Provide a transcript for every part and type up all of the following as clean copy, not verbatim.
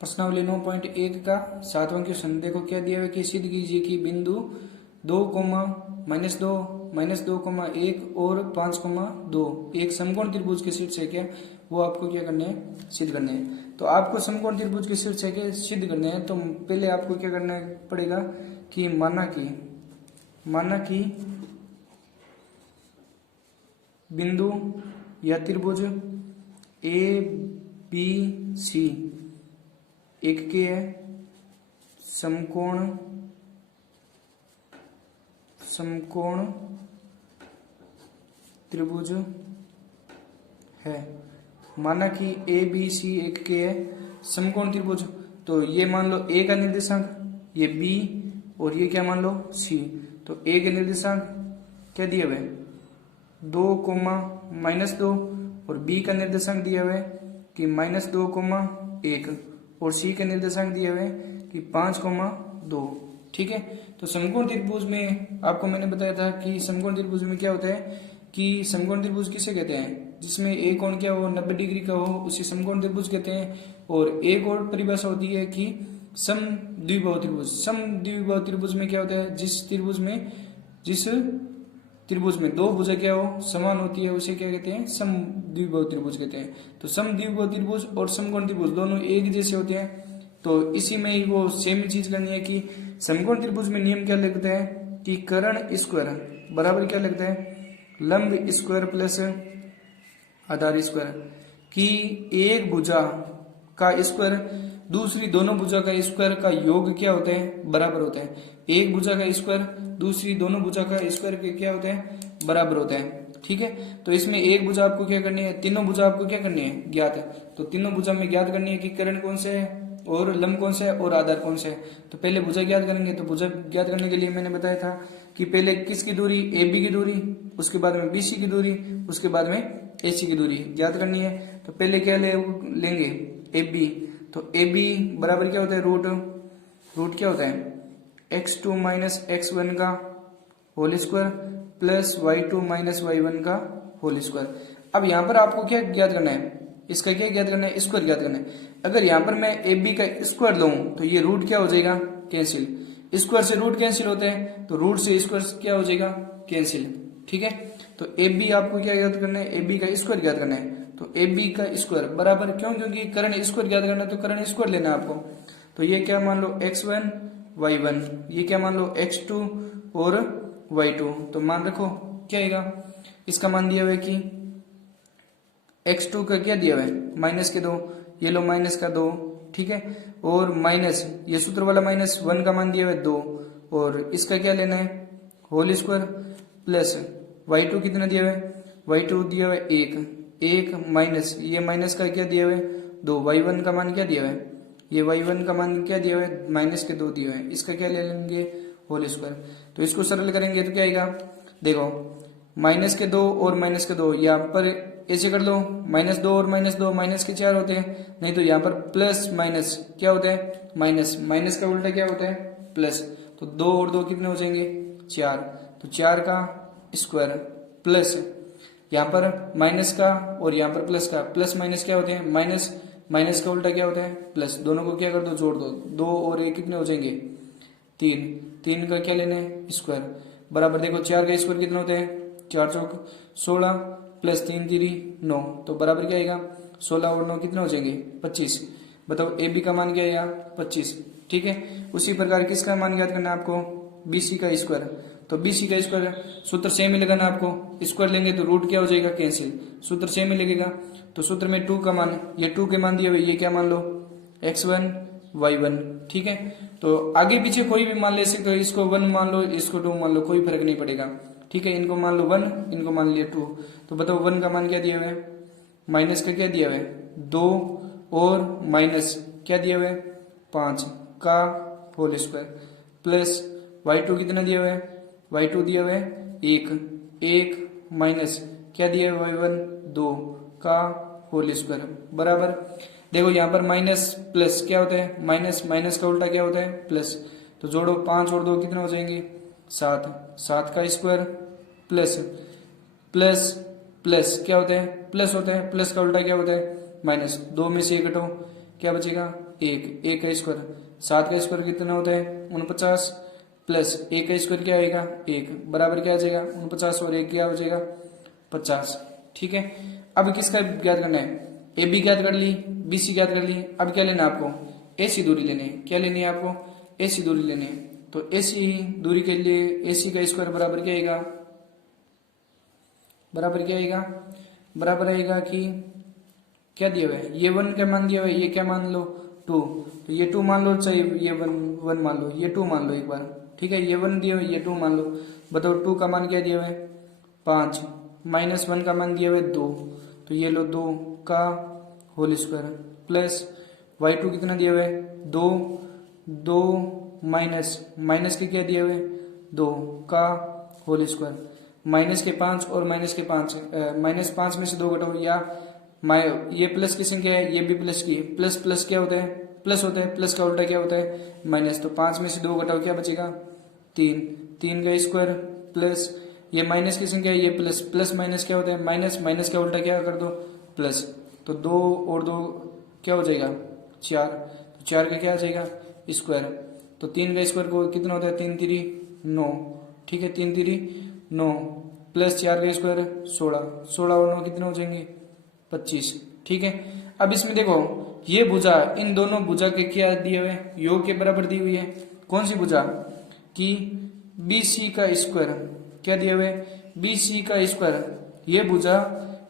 प्रश्नावली 9.1 का 7वां क्वेश्चन देखो क्या दिया हुआ कि सिद्ध कीजिए कि बिंदु 2, -2, -2, 1 और 5, 2 एक समकोण त्रिभुज के शीर्ष है क्या, वो आपको क्या करने हैं, सिद्ध करने हैं। तो आपको समकोण त्रिभुज के शीर्ष है क्या सिद्ध करने हैं, तो पहले आपको क्या करना पड़ेगा कि माना कि बिंदु या त्रिभुज ए बी सी एक के है समकोण त्रिभुज है। माना कि ए बी सी एक के है समकोण त्रिभुज, तो ये मान लो ए का निर्देशांक, ये बी और ये क्या मान लो सी। तो ए के निर्देशांक क्या दिए हुए 2, -2 और बी का निर्देशांक दिया हुआ है कि -2, 1 और सी के निर्देशांक दिए हुए कि 5, 2। ठीक है, तो समकोण त्रिभुज में आपको मैंने बताया था कि समकोण त्रिभुज में क्या होता है कि समकोण त्रिभुज किसे कहते हैं, जिसमें एक कोण क्या हो 90 डिग्री का हो उसे समकोण त्रिभुज कहते हैं। और एक और परिभाषा होती है कि समद्विबाहु त्रिभुज। समद्विबाहु त्रिभुज में क्या होता है, जिस त्रिभुज में दो भुजा क्या हो समान होती है उसे क्या कहते हैं, समद्विबाहु त्रिभुज कहते हैं। तो समद्विबाहु त्रिभुज और समकोण त्रिभुज दोनों एक जैसे होते हैं, तो इसी में ही वो सेम चीज करनी है कि समकोण त्रिभुज में नियम क्या लगता है कि कर्ण स्क्वायर बराबर क्या लगता है, लंब स्क्वायर प्लस आधार स्क्वायर, कि एक भुजा का स्क्वायर दूसरी दोनों भुजा का स्क्वायर का योग क्या होता है, बराबर होता है। एक भुजा का स्क्वायर दूसरी दोनों भुजा का स्क्वायर के क्या होता है, बराबर होता है। ठीक है, तो इसमें एक भुजा आपको क्या करनी है, तीनों भुजा आपको क्या करनी है, ज्ञात है। तो तीनों भुजा में ज्ञात करनी है कि कर्ण कौन सा है और लंब कौन सा है और आधार कौन सा है। तो पहले भुजा ज्ञात करेंगे, तो भुजा ज्ञात करने के लिए मैंने बताया था कि पहले किसकी दूरी, ए बी की दूरी, उसके बाद में बी सी की दूरी, उसके बाद में ए सी की दूरी ज्ञात करनी है। तो पहले क्या लेंगे ए बी, तो ए बी बराबर क्या होता है, रूट क्या होता है x2 - x1 का whole square plus y2 - y1 का होल स्क्वायर। अब यहाँ पर आपको क्या ज्ञात करना है, इसका क्या ज्ञात करना है, स्क्वायर ज्ञात करना है। अगर यहाँ पर मैं ए बी का स्क्वायर लूं तो ये रूट क्या हो जाएगा, कैंसिल। स्क्वायर से रूट कैंसिल होते हैं, तो रूट से स्क्वायर क्या हो जाएगा, कैंसिल। ठीक है, तो ए बी आपको क्या ज्ञात करना है, ए बी का स्क्वायर ज्ञात करना है। तो ए बी का स्क्वायर बराबर क्यों, क्योंकि कर्ण स्क्वायर ज्ञात करना है तो कर्ण स्क्वायर लेना है आपको। तो ये क्या मान लो x1 y1, ये क्या मान लो x2 और y2। तो मान रखो क्या आएगा, इसका मान दिया हुआ है कि x2 का क्या दिया हुआ है -2, ये लो -2। ठीक है, और माइनस ये सूत्र वाला -1 का मान दिया हुआ है 2, और इसका क्या लेना है होल स्क्वायर प्लस y2 कितना दिया हुआ है, y2 दिया हुआ है 1 माइनस ये माइनस का क्या दिया हुआ है 2, y1 का मान क्या दिया हुआ है, ये y1 का मान क्या दिया हुआ है -2 दिया हुआ है, इसका क्या ले लेंगे होल स्क्वायर। तो इसको सरल करेंगे तो क्या आएगा, देखो -2 और -2 यहाँ पर ऐसे कर लो, -2 और -2 माइनस के 4 होते हैं, नहीं तो यहाँ पर प्लस माइनस क्या होता है माइनस का उल्टा क्या होता है प्लस। तो 2 और 2 कितने हो जाएंगे 4, तो 4 का स्क्वायर प्लस यहाँ पर माइनस का और यहाँ पर प्लस का, प्लस माइनस क्या होते हैं माइनस का उल्टा क्या होता है प्लस। दोनों को क्या कर दो जोड़ दो, 2 और 1 कितने हो जाएंगे 3 का क्या लेना है स्क्वायर बराबर। देखो 4 का स्क्वायर कितना होता है 4 चौक 16 प्लस 3 3 9, तो बराबर क्या आएगा 16 और 9 कितने हो जाएंगे 25। बताओ ए बी का मान क्या है यहाँ 25। ठीक है, उसी प्रकार किसका मान ज्ञात करना है आपको, बी सी का स्क्वायर। तो बी सी का स्क्वायर सूत्र सेम ही लगाना आपको, स्क्वायर लेंगे तो रूट क्या हो जाएगा कैंसिल, सूत्र सेम ही लगेगा। तो सूत्र में 2 का मान, ये 2 के मान दिए हुए, ये क्या मान लो x1 y1। ठीक है, तो आगे पीछे कोई भी मान ले सकते हो, इसको 1 मान लो इसको 2 मान लो, कोई फर्क नहीं पड़ेगा। ठीक है, इनको मान लो 1 इनको मान लिया 2। तो बताओ 1 का मान क्या दिया हुआ है, माइनस का क्या दिया हुआ है 2 और माइनस क्या दिया हुआ है 5 का होल स्क्वायर प्लस y2 कितना दिया हुआ है, y2 दिया हुआ है 1 माइनस क्या दिया हुआ है y1 2 का होल स्क्वायर बराबर। देखो यहाँ पर माइनस प्लस क्या होता है माइनस का उल्टा क्या होता है प्लस। तो जोड़ो 5 और 2 कितने हो जाएंगे 7 का स्क्वायर प्लस प्लस क्या होता है प्लस होता है, प्लस का उल्टा क्या होता है माइनस। 2 में से 1 हटाओ क्या बचेगा 1 का स्क्वायर, 7 का स्क्वायर कितना होता है 49 प्लस 1 का स्क्वायर क्या आएगा 1 बराबर क्या आ जाएगा 49 और 1 क्या हो जाएगा 50। ठीक है, अब किसका ज्ञात करना है, ए बी ज्ञात कर ली, बी सी ज्ञात कर ली। अब क्या लेना है आपको ऐसी दूरी लेनी है, क्या लेनी है आपको ऐसी दूरी लेनी है। तो ऐसी दूरी के लिए एसी का स्क्वायर बराबर क्या आएगा, बराबर आएगा कि क्या दिया हुआ है ये 1 का मान दिया हुआ है, ये क्या मान लो 2, तो ये 2 मान लो, चाहे ये 1 मान लो, ये 2 मान लो एक बार। ठीक है, ये 1 दिया हुआ है, ये 2 मान लो। बताओ 2 का मान क्या दिया हुआ है 5, माइनस 1 का मान दिया हुआ है 2, तो ये लो 2 का होल स्क्वायर प्लस y2 कितना दिया हुआ है 2 माइनस के क्या दिया हुआ है 2 का होल स्क्वायर, माइनस के 5 और माइनस के 5, माइनस 5 में से 2 घटाओ, या ये प्लस की संख्या है, ये भी प्लस की, प्लस प्लस क्या होता है प्लस होता है, प्लस का उल्टा क्या होता है माइनस। तो 5 में से 2 घटाओ क्या बचेगा 3 का स्क्वायर प्लस ये माइनस की संख्या है, ये प्लस, प्लस माइनस क्या होता है माइनस, माइनस का उल्टा क्या कर दो प्लस। तो 2 और 2 क्या हो जाएगा 4, तो 4 का क्या आ जाएगा स्क्वायर। तो 3 का स्क्वायर को कितना होता है 3 3 9, ठीक है 3 3 9 प्लस 4 का स्क्वायर 16 और 9 कितने हो जाएंगे 25। ठीक है, अब इसमें देखो ये भुजा इन दोनों भुजा के क्या दिए हुए योग के बराबर दी हुई है, कौन सी भुजा कि BC का स्क्वायर, क्या दिया हुआ है BC का स्क्वायर, ये भुजा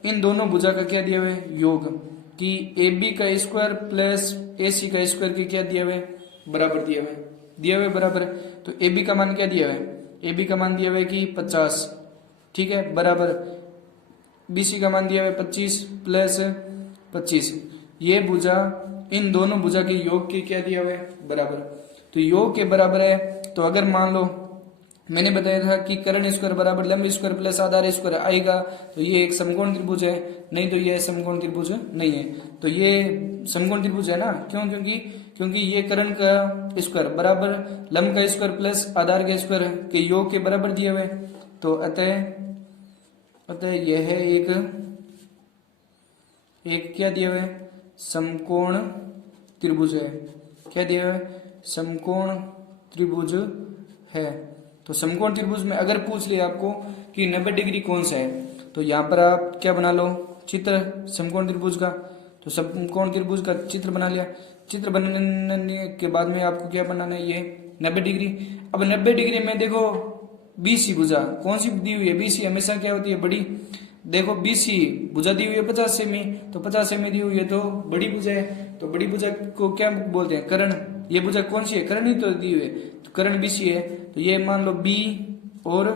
इन दोनों भुजा का क्या दिया हुआ है योग कि AB का स्क्वायर प्लस AC का स्क्वायर के क्या दिया हुआ है बराबर दिया हुआ है बराबर। तो AB का मान क्या दिया हुआ है AB का मान दिया हुआ है कि 50, ठीक है बराबर BC का मान दिया हुआ है 25 प्लस 25, ये भुजा इन दोनों भुजा के योग के क्या दिया हुआ है बराबर। तो योग के बराबर है, तो अगर मान लो मैंने बताया था कि कर्ण स्क्वायर बराबर लंब स्क्वायर प्लस आधार स्क्वायर आएगा, तो ये एक समकोण त्रिभुज है, नहीं तो ये समकोण त्रिभुज नहीं है। तो ये समकोण त्रिभुज है ना, क्यों क्योंकि ये कर्ण का स्क्वायर बराबर लंब का स्क्वायर प्लस आधार का स्क्वायर के योग के बराबर दिए हुए। तो अतः यह एक क्या दिया हुआ है समकोण त्रिभुज है, क्या दिया हुआ है समकोण त्रिभुज है। तो समकोण त्रिभुज में अगर पूछ लिया आपको कि 90 डिग्री कौन सा है, तो यहाँ पर आप क्या बना लो चित्र समकोण त्रिभुज का। तो समकोण त्रिभुज का चित्र बना लिया, चित्र बनाने के बाद में आपको क्या बनाना है ये 90 डिग्री। अब 90 डिग्री में देखो BC भुजा कौन सी दी हुई है, BC हमेशा क्या होती है बड़ी। देखो BC भुजा दी हुई है 50 सेमी, तो 50 सेमी दी हुई है तो बड़ी भुजा है, तो बड़ी भुजा को क्या बोलते हैं कर्ण। ये भुजा कौन सी है कर्ण ही तो दी हुई है, तो कर्ण BC है। तो ये मान लो B और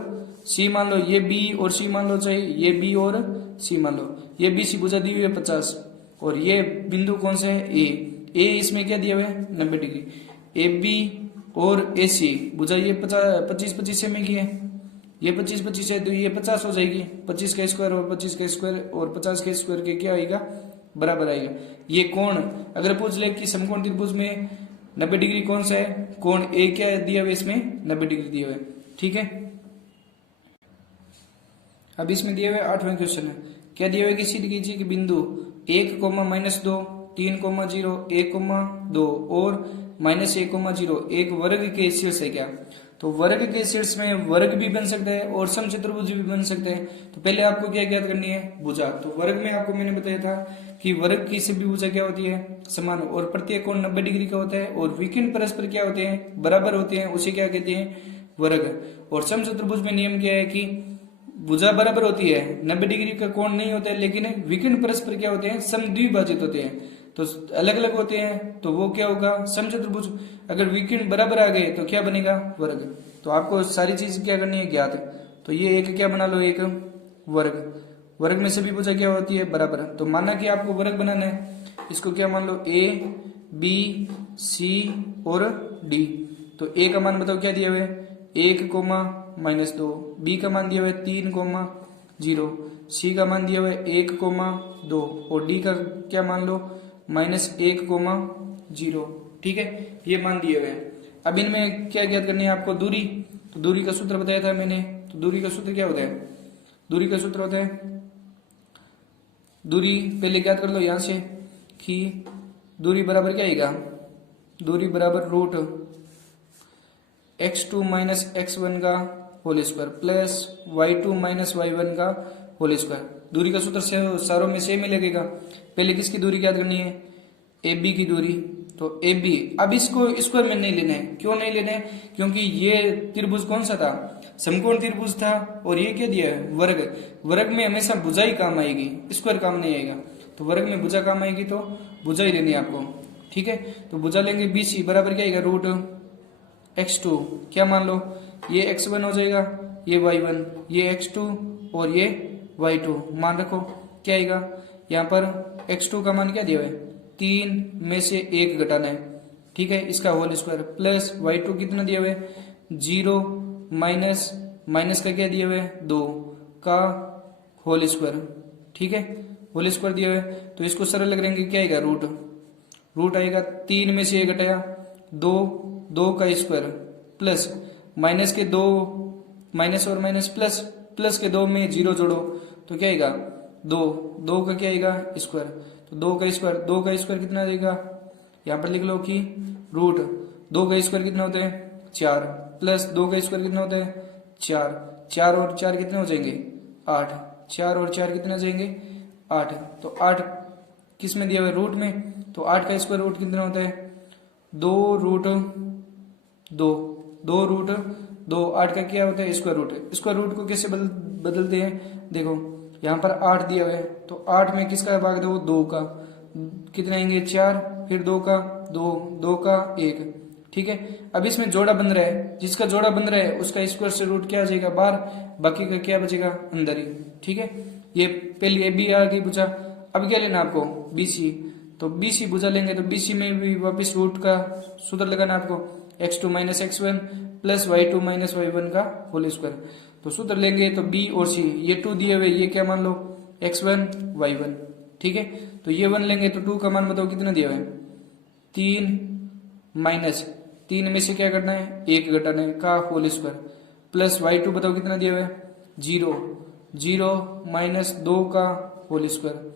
C मान लो, ये B और C मान लो, चाहिए ये B और C मान लो, ये BC भुजा दी हुई है 50 और ये बिंदु कौन सा है A इसमें क्या दिया हुआ है 90 डिग्री। AB और AC भुजा ये 25 सेमी की है, ये 25 है तो ये 50 हो जाएगी, 25 का स्क्वायर और 25 का स्क्वायर और 50 के स्क्वायर के क्या आएगा बराबर आएगा। ये कोण अगर पूछ ले कि समकोण त्रिभुज में 90 डिग्री कौन सा है, कोण A क्या दिया हुआ इसमें 90 डिग्री दिया हुआ है। ठीक है, अब इसमें दिया हुआ है 8वां क्वेश्चन है, क्या दिया हुआ है कि सिद्ध कीजिए कि बिंदु 1, -2, 3, 0, 1, 2 और -1, 0 एक वर्ग के शीर्ष है क्या। तो वर्ग के शीर्ष में वर्ग भी बन सकता है और समचतुर्भुज भी बन सकते हैं। तो पहले आपको क्या ज्ञात करनी है भुजा। तो वर्ग में आपको मैंने बताया था कि वर्ग की सभी भुजा क्या होती है समान और प्रत्येक कोण 90 डिग्री का होता है और विकर्ण परस्पर क्या होते हैं बराबर होते हैं, उसे क्या कहते हैं वर्ग। और समचतुर्भुज में नियम क्या है कि भुजा बराबर होती है, 90 डिग्री का कोण नहीं होता है, लेकिन विकर्ण परस्पर क्या होते हैं समद्विभाजित होते हैं, तो अलग अलग होते हैं, तो वो क्या होगा समचतुर्भुज। अगर विकर्ण बराबर आ गए तो क्या बनेगा वर्ग। तो आपको सारी चीज क्या करनी है ज्ञात है। तो ये एक क्या बना लो एक वर्ग, वर्ग में सभी भुजा क्या होती है बराबर। तो माना कि आपको वर्ग बनाना है, इसको क्या मान लो A B C और D। तो A का मान बताओ क्या दिया हुआ है 1, -2, B का मान दिया हुआ है 3, 0, C का मान दिया हुआ है 1, 2 और D का क्या मान लो -1, 0। ठीक है, ये मान दिए हुए हैं। अब इनमें क्या ज्ञात करनी है आपको दूरी। तो दूरी का सूत्र बताया था मैंने, तो दूरी का सूत्र क्या होता है, दूरी का सूत्र होता है दूरी पहले ज्ञात कर लो यहां से कि दूरी बराबर क्या आएगा, दूरी बराबर रूट x2 माइनस x1 का whole square plus y2 minus y1 का होल स्क्वायर। दूरी का सूत्र से सारों में सेम ही लगेगा। पहले किसकी दूरी याद करनी है, AB की दूरी। तो AB, अब इसको स्क्वायर में नहीं लेना है। क्यों नहीं लेना है, क्योंकि ये त्रिभुज कौन सा था, समकोण त्रिभुज था, और ये क्या दिया है, वर्ग। वर्ग में हमेशा भुजा ही काम आएगी, स्क्वायर काम नहीं आएगा। तो वर्ग में भुजा काम आएगी तो भुजा ही लेनी है आपको, ठीक है। तो भुजा लेंगे BC बराबर क्या आएगा, रूट x2, क्या मान लो, ये x1 हो जाएगा, ये y1, ये x2 और ये y2 मान रखो। क्या आएगा, यहाँ पर x2 का मान क्या दिया है, 3 में से 1 घटाना है, ठीक है, इसका होल स्क्वायर प्लस y2 कितना दिया हुआ है, 0 माइनस माइनस का क्या दिया हुआ है, 2 का होल स्क्वायर, ठीक है, होल स्क्वायर दिया हुआ है। तो इसको सरल करेंगे, क्या आएगा, रूट, रूट आएगा 3 में से 1 घटाया 2, 2 का स्क्वायर प्लस माइनस के 2, माइनस और माइनस प्लस, प्लस के 2 में 0 जोड़ो तो क्या आएगा, 2, 2 का क्या आएगा, स्क्वायर। तो 2 का स्क्वायर, 2 का स्क्वायर कितना देगा, यहाँ पर लिख लो कि रूट 2 का स्क्वायर कितना होता है, 4 प्लस 2 का स्क्वायर कितना होता है, 4, 4 और 4 कितने हो जाएंगे, 8, 4 और 4 कितने हो जाएंगे, 8। तो 8 किस में दिया हुआ है, रूट में। तो 8 का स्क्वायर रूट कितना होता है, 2 रूट 2, 2 रूट 2, 8 का क्या होता है, स्क्वायर रूट। स्क्वायर रूट को कैसे बदलते हैं, देखो यहाँ पर 8 दिया हुआ है, तो 8 में किसका भाग दो, 2 का, कितने आएंगे, 4, फिर 2 का 2, 2 का 1, ठीक है। अब इसमें जोड़ा बन रहा है, जिसका जोड़ा बन रहा है उसका स्क्वायर से रूट क्या आ जाएगा, बाहर, बाकी का क्या बचेगा, अंदर ही, ठीक है। ये पहली AB आ गई भुजा। अब क्या लेना आपको, BC। तो BC भुजा लेंगे तो BC में भी वापस रूट का सूत्र लगाना आपको, x2 minus x1 plus y2 minus y1 का होल स्क्वायर। तो सूत्र लेंगे तो B और C, ये 2 दिए हुए, ये क्या मान लो, x1 y1, ठीक है। तो ये 1 लेंगे तो 2 का मान बताओ कितना दिया हुआ है, 3 माइनस 3 में से क्या करना है, 1 घटाना है का होल स्क्वायर प्लस y2 बताओ कितना दिया हुआ है, 0, 0 माइनस 2 का होल स्क्वायर,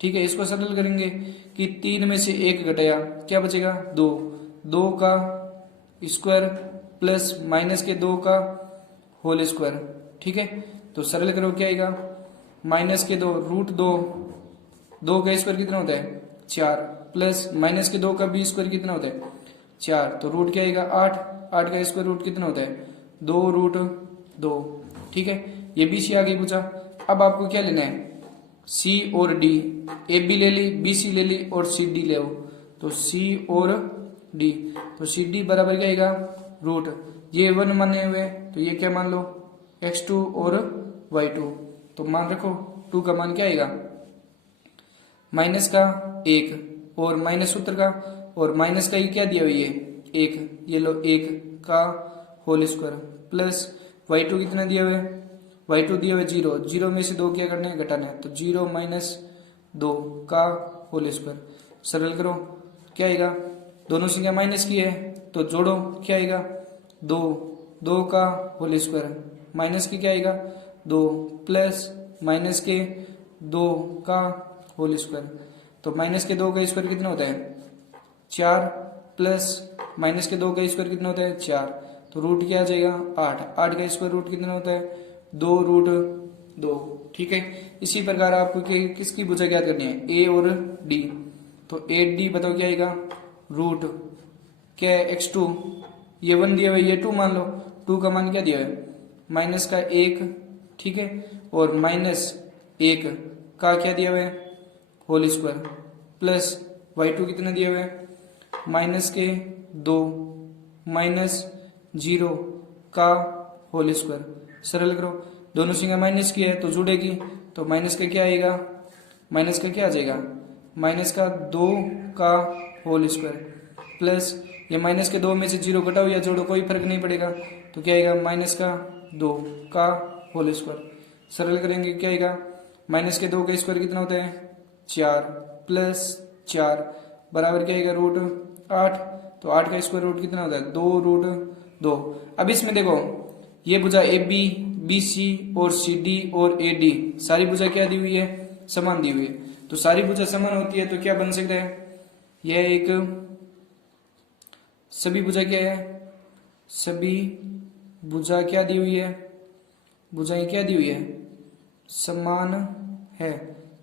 ठीक है। इसको सरल करेंगे कि 3 में से 1 घटाया क्या बचेगा, 2, 2 का स्क्वायर प्लस माइनस के 2 का होल स्क्वायर, ठीक है। तो सरल करो क्या आएगा, माइनस के 2 रूट 2, 2 का स्क्वायर कितना होता है, 4 प्लस माइनस के 2 का भी स्क्वायर कितना होता है, 4। तो रूट क्या आएगा, 8, 8 का स्क्वायर रूट कितना होता है, 2 रूट 2, ठीक है। ये BC आ गई पूछा। अब आपको क्या लेना है, C और D, AB ले ली, BC ले ली और CD ले, तो C और D, तो CD बराबर क्या आएगा, रूट, ये 1 माने हुए तो ये क्या मान लो, x2 और y2। तो मान रखो 2 का मान क्या आएगा, माइनस का 1 और माइनस सूत्र का, और माइनस का ये क्या दिया हुआ है, 1, ये लो 1 का होल स्क्वायर प्लस y2 कितना दिया हुआ है, y2 दिया हुआ है 0, 0 में से 2 क्या करना है, घटाना है। तो 0 माइनस 2 का होल स्क्वायर, सरल करो क्या आएगा, दोनों संख्या माइनस की है तो जोड़ो क्या आएगा, 2, 2 का होल स्क्वायर माइनस की क्या आएगा, 2 प्लस माइनस के 2 का होल स्क्वायर। तो माइनस के 2 का स्क्वायर कितना होता है, 4 प्लस माइनस के 2 का स्क्वायर कितना होता है, 4। तो रूट क्या आ जाएगा, 8, 8 का स्क्वायर रूट कितना होता है, 2 रूट 2, ठीक है। इसी प्रकार आपको किसकी भुजा ज्ञात करनी है, A और D। तो 8D बताओ क्या आएगा, रूट क्या है, x2, ये 1 दिया हुआ है, ये 2 मान लो, 2 का मान क्या दिया है, माइनस का 1, ठीक है, और माइनस 1 का क्या दिया हुआ है, होल स्क्वायर प्लस y2 कितना दिया हुआ है, माइनस के 2 माइनस 0 का होल स्क्वायर। सरल करो, दोनों संख्या माइनस की है तो जुड़ेगी, तो माइनस का क्या आएगा, माइनस का क्या आ जाएगा, माइनस का 2 का होल स्क्वायर प्लस ये माइनस के 2 में से 0 घटाओ या जोड़ो कोई फर्क नहीं पड़ेगा, तो क्या आएगा, माइनस का 2 का होल स्क्वायर। सरल करेंगे क्या आएगा, माइनस के 2 का स्क्वायर कितना होता है, 4 प्लस 4 बराबर क्या आएगा, रूट 8। तो 8 का स्क्वायर रूट कितना होता है, 2 रूट 2। अब इसमें देखो ये भुजा AB, BC और CD और AD सारी भुजा क्या दी हुई है, समान दी हुई है। तो सारी भुजा समान होती है तो क्या बन सकता है, यह एक सभी भुजा क्या है, सभी भुजा क्या दी हुई है, भुजाएं क्या दी हुई है, समान है।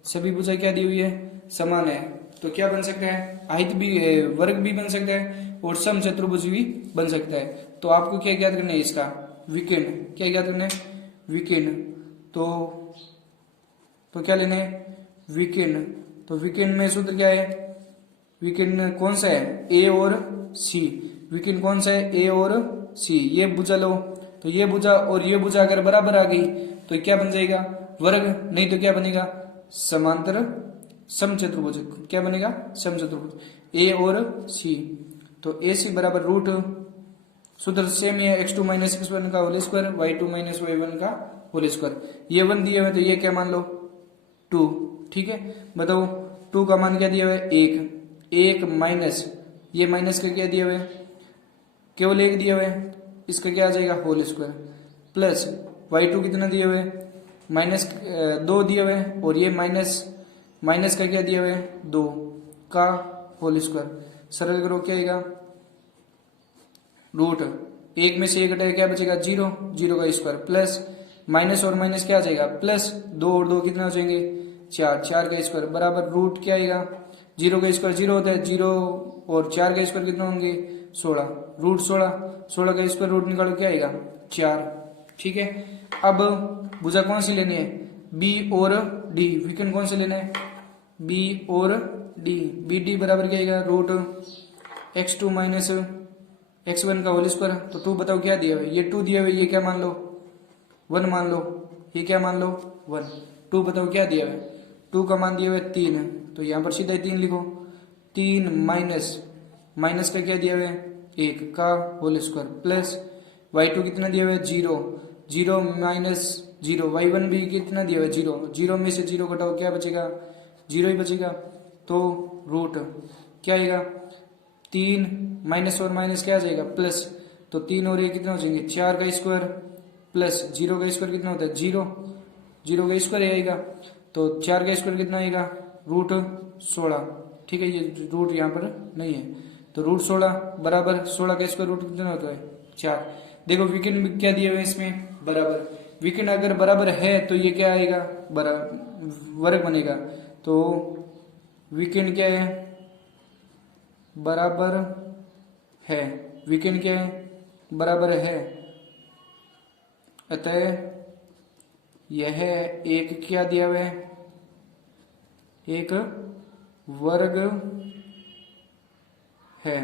सभी भुजा क्या दी हुई है, समान है। तो क्या बन सकता है, आयत भी, वर्ग भी बन सकता है और समचतुर्भुज भी बन सकता है। तो आपको क्या ज्ञात करना है, इसका विकर्ण, क्या ज्ञात करना है, विकर्ण। तो क्या लेना है, विकर्ण। तो विकर्ण में सूत्र क्या है, विकर्ण कौन सा है, ए और सी। विकर्ण कौन सा है, ए और सी। ये भुजा लो, तो ये भुजा और ये भुजा अगर बराबर आ गई तो क्या बन जाएगा, वर्ग, नहीं तो क्या बनेगा, समांतर समचतुर्भुज। क्या बनेगा, समचतुर्भुज, ए और सी। तो ए सी बराबर रूट, सूत्र सेम है, x2 माइनस x1 का whole square, y2 minus y1 का होल स्क्वायर। ये 1 दिए हुए तो ये क्या मान लो 2, ठीक है। बताओ 2 का मान क्या दिया हुआ है, 1 माइनस ये माइनस का क्या दिया हुआ है, केवल 1 दिया हुआ है, इसका क्या आ जाएगा होल स्क्वायर, प्लस y2 कितना दिया हुआ है, माइनस 2 दिया हुआ है, और ये माइनस का क्या दिया हुआ है, 2 का होल स्क्वायर। सरल करो क्या आएगा, रूट 1 में से 1 घटाया क्या बचेगा, 0 का स्क्वायर, प्लस माइनस और माइनस क्या आ जाएगा, प्लस 2 और 2 कितना हो जाएंगे, 4 का स्क्वायर बराबर रूट क्या आएगा, 0 का स्क्वायर 0 होता है, 0 और 4 का स्क्वायर कितना होंगे 16, रूट 16 का स्क्वायर रूट निकालो क्या आएगा 4, ठीक है। अब भुजा कौन सी लेनी है, बी और डी। विकर्ण कौन से लेना है, बी और डी। बी डी बराबर क्या आएगा, रूट x2 माइनस x1 का होल स्क्वायर। तो 2 बताओ क्या दिया हुआ है, ये 2 दिया हुआ है, ये क्या मान लो 1 मान लो, ये क्या मान लो 1। 2 बताओ क्या दिया हुआ है, 2 का मान दिया हुआ है 3, तो यहाँ पर सीधा 3 लिखो। 3 माइनस का क्या दिया हुआ है 1 का होल स्क्वायर, प्लस y2 कितना दिया हुआ है 0 माइनस 0, y1 भी कितना दिया हुआ है 0 में से 0 घटाओ क्या बचेगा 0 ही बचेगा। तो रूट क्या आएगा, 3 माइनस और माइनस क्या आ जाएगा प्लस, तो 3 और 1 कितना हो जाएंगे 4 का स्क्वायर, प्लस 0 का स्क्वायर कितना होता है 0 का स्क्वायर आएगा, तो 4 का स्क्वायर कितना आएगा रूट 16, ठीक है। ये रूट यहाँ पर नहीं है, तो रूट 16 बराबर 16 का स्क्वायर रूट कितना होता है 4। देखो विकर्ण क्या दिए हुए इसमें, बराबर। विकर्ण अगर बराबर है तो ये क्या आएगा, वर्ग बनेगा। तो विकर्ण क्या है, बराबर है, विकर्ण क्या है, बराबर है, अतः यह एक क्या दिया हुआ है, एक वर्ग है,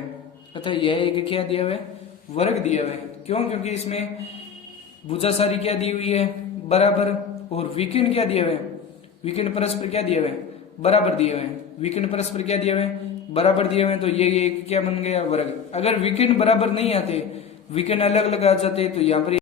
अतः यह एक क्या दिया हुआ है, वर्ग दिया हुआ है। क्यों, क्योंकि इसमें भुजा सारी क्या दी हुई है, बराबर, और विकर्ण क्या दिया हुआ है, विकर्ण परस्पर क्या दिया हुआ है, बराबर दिए हुए हैं। विकर्ण परस्पर क्या दिए हुए हैं, बराबर दिए हुए हैं, तो ये एक क्या बन गया वर्ग। अगर विकर्ण बराबर नहीं आते, विकर्ण अलग अलग आ जाते, तो यहाँ पर